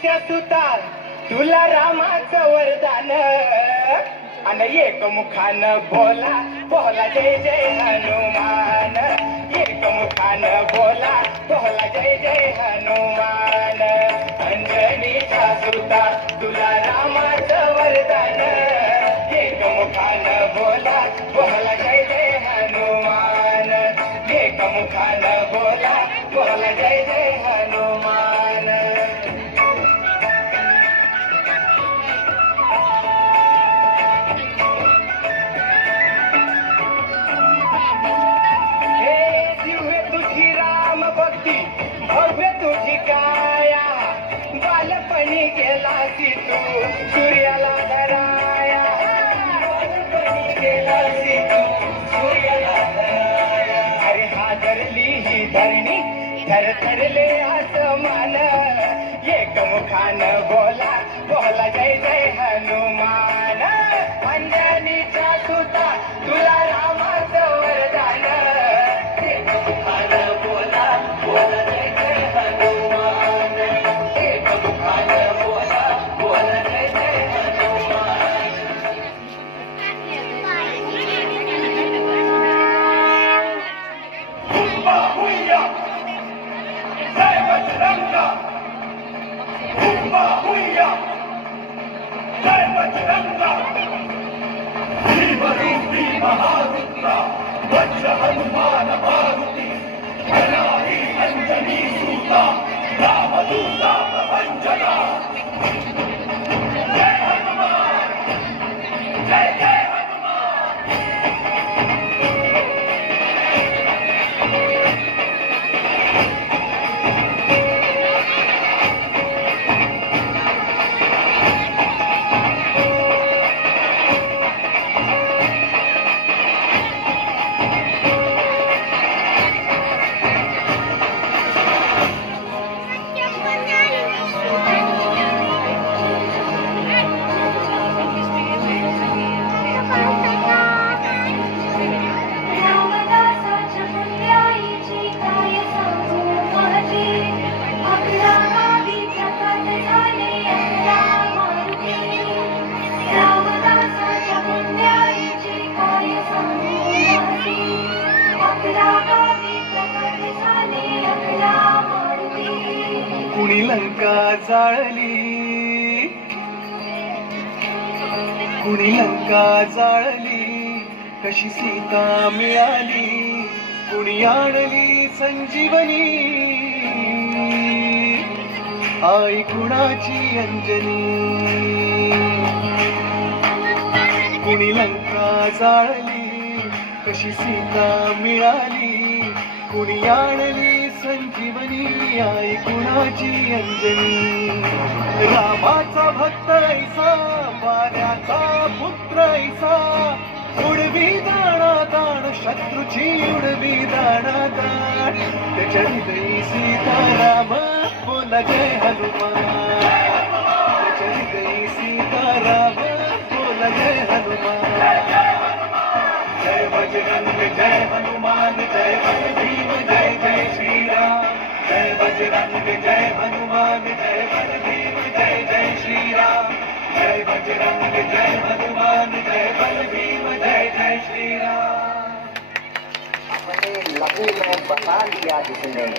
अंजनीच्या सुतार तुला रामाचं वरदान आणि एक मुखान बोला बोला जय जय हनुमान एक मुखान बोला बोला जय जय हनुमान अंजनीच्या सुतार तुला रामाचं वरदान एक मुखान बोला बोला जय जय हनुमान एक मुखान बोला बोला जय जय हनुमान भव्य तुझी काया बालपणी गेला ती तू सूर्याला धराया बालपणी गेला ती तू सूर्याला धराया अरे हादरली ही धरणी थरथरले आसमान एक मुखान बोला बोला जय जय हनुमान अंजनीचा सुता तुला रामाचं वरदान एक मुखान बोला बोला जय जय हनुमान एक मुखान बोला बोला जय जय हनुमान हुब्बा हुय्या जय बजरंगा हुब्बा हुय्या जय बजरंगा भीमरूपी महारुद्रा वज्र हनुमान मारुती अनाही अंजनी सूता रामदूता प्रभंजना जय हनुमान जय जय कुणी लंका जाळली कुणी लंका जाळली कशी सीता मिळाली कुणी आणली संजीवनी आई कुणाची अंजनी कुणी लंका जाळली कशी सीता मिळाली कुणी आणली संजीवनी आई कुणाची अंजनी रामाचा भक्त ऐसा वाऱ्याचा पुत्र ऐसा उडवी दाणा दाण शत्रूची उडवी दाणा दाण त्याच्या हृदयी सीताराम बोला जय हनुमान त्याच्या हृदयी सीताराम बोला जय हनुमान जय बजरंग जय हनुमान जय भीम जय जय श्रीराम जय बजरंग जय हनुमान जय भीम जय जय श्रीराम जय बजरंग जय हनुमान जय भीम जय जय श्रीराम अपने लहू में बसा लिया जिसने